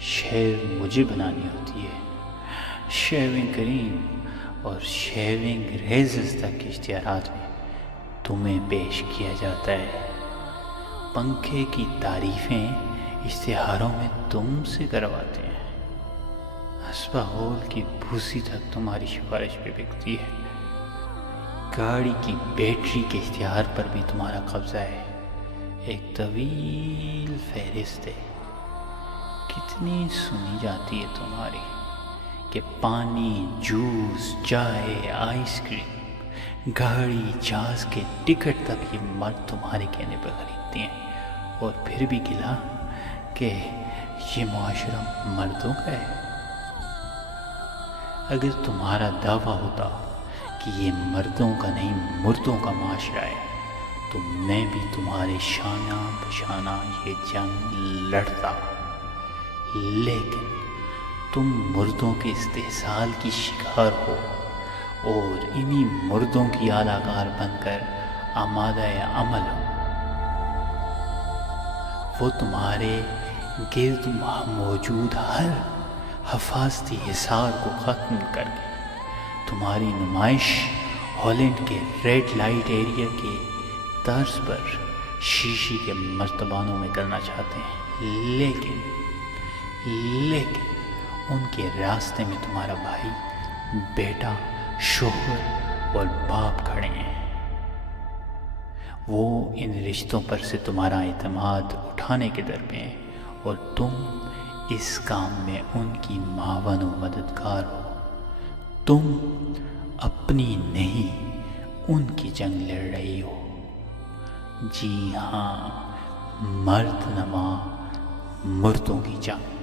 شیو مجھے بنانی ہوتی ہے. شیونگ کریم اور شیونگ ریزرز تک کے اشتہارات میں تمہیں پیش کیا جاتا ہے. پنکھے کی تعریفیں اشتہاروں میں تم سے کرواتے ہیں. ہسپا ہول کی بھوسی تک تمہاری سفارش پہ بکتی ہے. گاڑی کی بیٹری کے اشتہار پر بھی تمہارا قبضہ ہے. ایک طویل فہرست ہے. کتنی سنی جاتی ہے تمہاری کہ پانی، جوس، چائے، آئس کریم، گاڑی، جہاز کے ٹکٹ تک یہ مرد تمہارے کہنے پر خریدتے ہیں. اور پھر بھی گلا کہ یہ معاشرہ مردوں کا ہے. اگر تمہارا دعویٰ ہوتا کہ یہ مردوں کا نہیں مردوں کا معاشرہ ہے تو میں بھی تمہارے شانہ بشانہ یہ جنگ لڑتا. لیکن تم مردوں کے استحصال کی شکار ہو اور انہی مردوں کی اعلیٰ کار بن کر آمادہ عمل ہو. وہ تمہارے گرد موجود ہر حفاظتی حصار کو ختم کر کے تمہاری نمائش ہالینڈ کے ریڈ لائٹ ایریا کے طرز پر شیشے کے مرتبانوں میں کرنا چاہتے ہیں. لیکن ان کے راستے میں تمہارا بھائی، بیٹا، شوہر اور باپ کھڑے ہیں. وہ ان رشتوں پر سے تمہارا اعتماد اٹھانے کے در میں ہیں اور تم اس کام میں ان کی معاون و مددگار ہو. تم اپنی نہیں ان کی جنگ لڑ رہی ہو. جی ہاں، مرد نما مردوں کی جنگ.